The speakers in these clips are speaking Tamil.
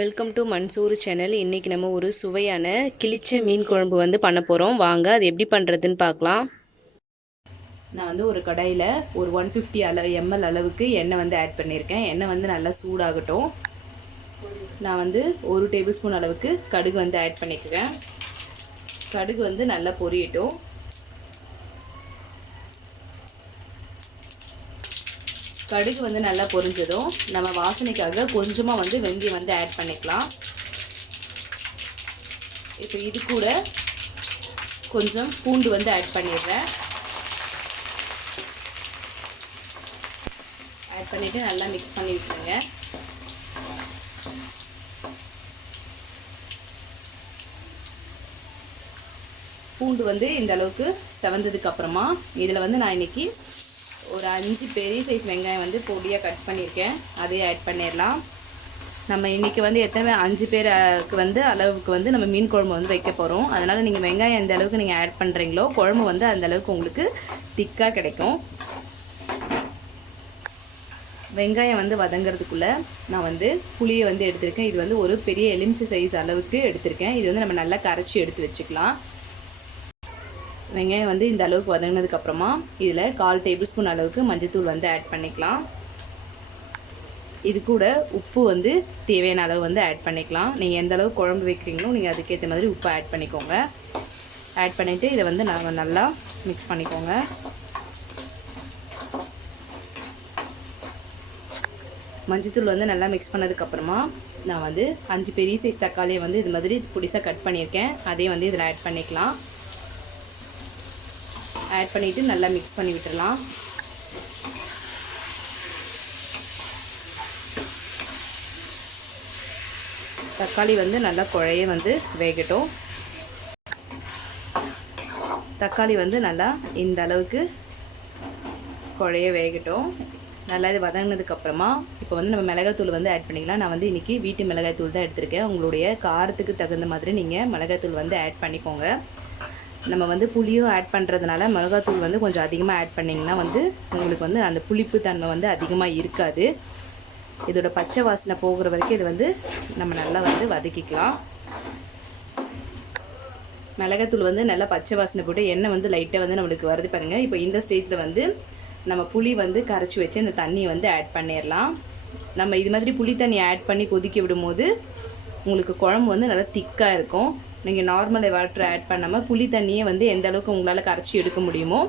Welcome to Mansoor channel. இன்றைக்கி நம்ம ஒரு சுவையான கிளிச்ச மீன் குழம்பு வந்து பண்ண போகிறோம். வாங்க அது எப்படி பண்ணுறதுன்னு பார்க்கலாம். நான் வந்து ஒரு கடாயில் ஒரு 150 ml அளவுக்கு எண்ணெய் வந்து ஆட் பண்ணியிருக்கேன். எண்ணெய் வந்து நல்லா சூடாகட்டும். நான் வந்து 1 டேபிள் ஸ்பூன் அளவுக்கு கடுகு வந்து ஆட் பண்ணிக்கிறேன். கடுகு வந்து நல்லா பொரியட்டும். கடுகு வந்து நல்லா பொரிஞ்சதும் நம்ம வாசனைக்காக கொஞ்சமாக வந்து வெந்தயம் வந்து ஆட் பண்ணிக்கலாம். இப்போ இது கூட கொஞ்சம் பூண்டு வந்து ஆட் பண்ணிடுறேன். ஆட் பண்ணிவிட்டு நல்லா மிக்ஸ் பண்ணி விட்டுருங்க. பூண்டு வந்து இந்த அளவுக்கு செவந்ததுக்கு அப்புறமா இதில் வந்து நான் இன்றைக்கி ஒரு 5 பெரிய சைஸ் வெங்காயம் வந்து பொடியாக கட் பண்ணியிருக்கேன். அதையும் ஆட் பண்ணிடலாம். நம்ம இன்றைக்கி வந்து எத்தனை 5 பேருக்கு வந்து அளவுக்கு வந்து நம்ம மீன் குழம்பு வந்து வைக்க போகிறோம். அதனால் நீங்கள் வெங்காயம் எந்த அளவுக்கு நீங்கள் ஆட் பண்ணுறீங்களோ குழம்பு வந்து அந்த அளவுக்கு உங்களுக்கு திக்காக கிடைக்கும். வெங்காயம் வந்து வதங்கிறதுக்குள்ளே நான் வந்து புளியை வந்து எடுத்திருக்கேன். இது வந்து ஒரு பெரிய எலுமிச்சை சைஸ் அளவுக்கு எடுத்திருக்கேன். இது வந்து நம்ம நல்லா கரைச்சி எடுத்து வச்சுக்கலாம். வெங்காயம் வந்து இந்த அளவுக்கு வதங்கினதுக்கப்புறமா இதில் 1/4 டேபிள் ஸ்பூன் அளவுக்கு மஞ்சள்தூள் வந்து ஆட் பண்ணிக்கலாம். இது கூட உப்பு வந்து தேவையான அளவு வந்து ஆட் பண்ணிக்கலாம். நீங்கள் எந்த அளவுக்கு குழம்பு வைக்கிறீங்களோ நீங்கள் அதுக்கேற்ற மாதிரி உப்பு ஆட் பண்ணிக்கோங்க. ஆட் பண்ணிவிட்டு இதை வந்து நாங்கள் நல்லா மிக்ஸ் பண்ணிக்கோங்க. மஞ்சள்தூள் வந்து நல்லா மிக்ஸ் பண்ணதுக்கப்புறமா நான் வந்து 5 பெரிய சைஸ் தக்காளியை வந்து இது மாதிரி பொடிசாக கட் பண்ணியிருக்கேன். அதையும் வந்து இதில் ஆட் பண்ணிக்கலாம். ஆட் பண்ணிவிட்டு நல்லா மிக்ஸ் பண்ணி விட்டுடலாம். தக்காளி வந்து நல்லா குழைய வந்து வேகட்டும். தக்காளி வந்து நல்லா இந்த அளவுக்கு குழைய வேகட்டும். நல்லா இது வதங்கினதுக்கப்புறமா இப்போ வந்து நம்ம மிளகாய்த்தூள் வந்து ஆட் பண்ணிக்கலாம். நான் வந்து இன்றைக்கி வீட்டு மிளகாய்த்தூள் தான் எடுத்திருக்கேன். உங்களுடைய காரத்துக்கு தகுந்த மாதிரி நீங்கள் மிளகாய்த்தூள் வந்து ஆட் பண்ணிக்கோங்க. நம்ம வந்து புளியும் ஆட் பண்ணுறதுனால மிளகாத்தூள் வந்து கொஞ்சம் அதிகமாக ஆட் பண்ணிங்கன்னா வந்து உங்களுக்கு வந்து அந்த புளிப்பு தன்மை வந்து அதிகமாக இருக்காது. இதோட பச்சை வாசனை போகிற வரைக்கும் இது வந்து நம்ம நல்லா வந்து வதக்கிக்கலாம். மிளகாத்தூள் வந்து நல்லா பச்சை வாசனை போட்டு எண்ணெய் வந்து லைட்டாக வந்து நம்மளுக்கு வருது பாருங்கள். இப்போ இந்த ஸ்டேஜில் வந்து நம்ம புளி வந்து கரைச்சி வச்சு அந்த தண்ணியை வந்து ஆட் பண்ணிடலாம். நம்ம இது மாதிரி புளி தண்ணி ஆட் பண்ணி கொதிக்க விடும்போது உங்களுக்கு குழம்பு வந்து நல்லா திக்காக இருக்கும். நீங்கள் நார்மல் வாட்டர் ஆட் பண்ணாமல் புளி தண்ணியை வந்து எந்த அளவுக்கு உங்களால் கரைச்சி எடுக்க முடியுமோ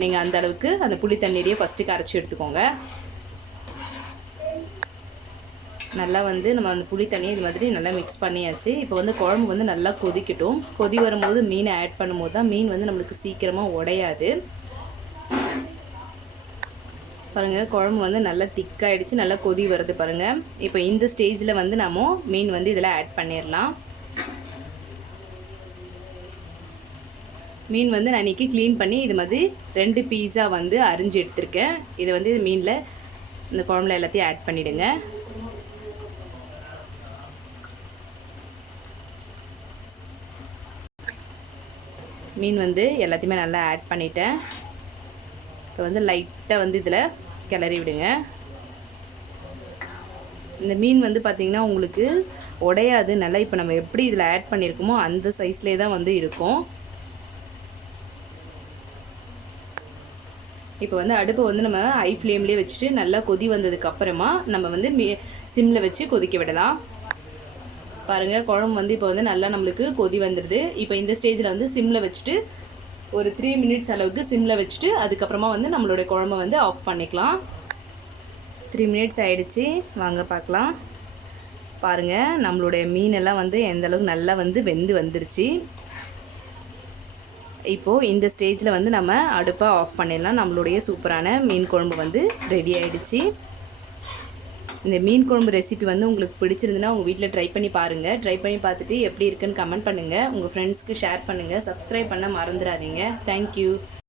நீங்கள் அந்த அளவுக்கு அந்த புளி தண்ணியிலேயே ஃபஸ்ட்டு கரைச்சி எடுத்துக்கோங்க. நல்லா வந்து நம்ம அந்த புளி தண்ணியை இது மாதிரி நல்லா மிக்ஸ் பண்ணியாச்சு. இப்போ வந்து குழம்பு வந்து நல்லா கொதிக்கட்டும். கொதி வரும்போது மீனை ஆட் பண்ணும்போது தான் மீன் வந்து நம்மளுக்கு சீக்கிரமாக உடையாது. பாருங்கள், குழம்பு வந்து நல்லா திக்காகிடுச்சு, நல்லா கொதி வருது பாருங்கள். இப்போ இந்த ஸ்டேஜில் வந்து நம்ம மீன் வந்து இதில் ஆட் பண்ணிடலாம். மீன் வந்து நான் இன்றைக்கி க்ளீன் பண்ணி இது மாதிரி 2 பீஸாக வந்து அரிஞ்சு எடுத்திருக்கேன். இதை வந்து மீனில் இந்த குழம்புல எல்லாத்தையும் ஆட் பண்ணிவிடுங்க. மீன் வந்து எல்லாத்தையுமே நல்லா ஆட் பண்ணிட்டேன். இப்போ வந்து லைட்டாக வந்து இதில் கிளறி விடுங்க. இந்த மீன் வந்து பார்த்திங்கன்னா உங்களுக்கு உடையாது. நல்லா இப்போ நம்ம எப்படி இதில் ஆட் பண்ணியிருக்கோமோ அந்த சைஸ்லேயே தான் வந்து இருக்கும். இப்போ வந்து அடுப்பை வந்து நம்ம ஹை ஃப்ளேம்லேயே வச்சுட்டு நல்லா கொதி வந்ததுக்கப்புறமா நம்ம வந்து சிம்மில் வச்சு கொதிக்க விடலாம். பாருங்கள், குழம்பு வந்து இப்போ வந்து நல்லா நம்மளுக்கு கொதி வந்துடுது. இப்போ இந்த ஸ்டேஜில் வந்து சிம்மில் வச்சுட்டு ஒரு 3 மினிட்ஸ் அளவுக்கு சிம்மில் வச்சுட்டு அதுக்கப்புறமா வந்து நம்மளுடைய குழம்பை வந்து ஆஃப் பண்ணிக்கலாம். 3 மினிட்ஸ் ஆகிடுச்சு, வாங்க பார்க்கலாம். பாருங்கள், நம்மளுடைய மீனெல்லாம் வந்து எந்த அளவுக்கு நல்லா வந்து வெந்து வந்துருச்சு. இப்போது இந்த ஸ்டேஜில் வந்து நம்ம அடுப்பை ஆஃப் பண்ணிடலாம். நம்மளுடைய சூப்பரான மீன் குழம்பு வந்து ரெடி ஆகிடுச்சு. இந்த மீன் குழம்பு ரெசிபி வந்து உங்களுக்கு பிடிச்சிருந்துன்னா உங்கள் வீட்டில் ட்ரை பண்ணி பாருங்கள். ட்ரை பண்ணி பார்த்துட்டு எப்படி இருக்குன்னு கமெண்ட் பண்ணுங்கள். உங்கள் ஃப்ரெண்ட்ஸ்க்கு ஷேர் பண்ணுங்கள். சப்ஸ்கிரைப் பண்ண மறந்துடாதீங்க. தேங்க்யூ.